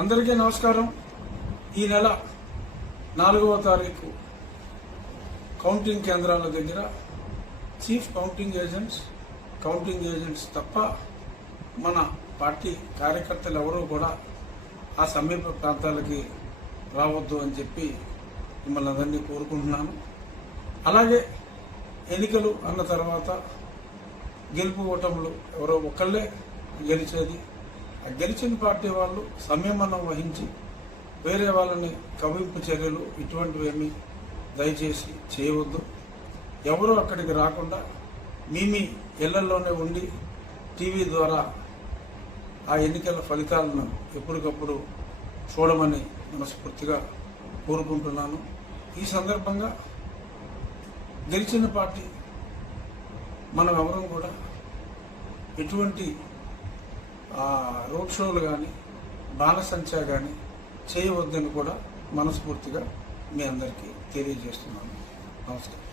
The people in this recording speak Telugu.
అందరికీ నమస్కారం. ఈ నెల 4వ తారీఖు కౌంటింగ్ కేంద్రాల దగ్గర చీఫ్ కౌంటింగ్ ఏజెంట్స్ తప్ప మన పార్టీ కార్యకర్తలు ఎవరూ కూడా ఆ సమీప ప్రాంతాలకి రావద్దు అని చెప్పి మిమ్మల్ని అందరినీ కోరుకుంటున్నాను. అలాగే ఎన్నికలు అన్న తర్వాత గెలుపు ఓటములు ఎవరో ఒకళ్ళే గెలిచేది. ఆ గెలిచిన పార్టీ వాళ్ళు సంయమనం వహించి వేరే వాళ్ళని కవింపు చర్యలు ఇటువంటివేమీ దయచేసి చేయవద్దు. ఎవరూ అక్కడికి రాకుండా మీ ఇళ్లలోనే ఉండి టీవీ ద్వారా ఆ ఎన్నికల ఫలితాలను ఎప్పటికప్పుడు చూడమని మనస్ఫూర్తిగా కోరుకుంటున్నాను. ఈ సందర్భంగా గెలిచిన పార్టీ మనం ఎవరం కూడా ఎటువంటి రోడ్ షోలు కానీ బాణసంచా కానీ చేయవద్దని కూడా మనస్ఫూర్తిగా మీ అందరికీ తెలియజేస్తున్నాను. నమస్కారం.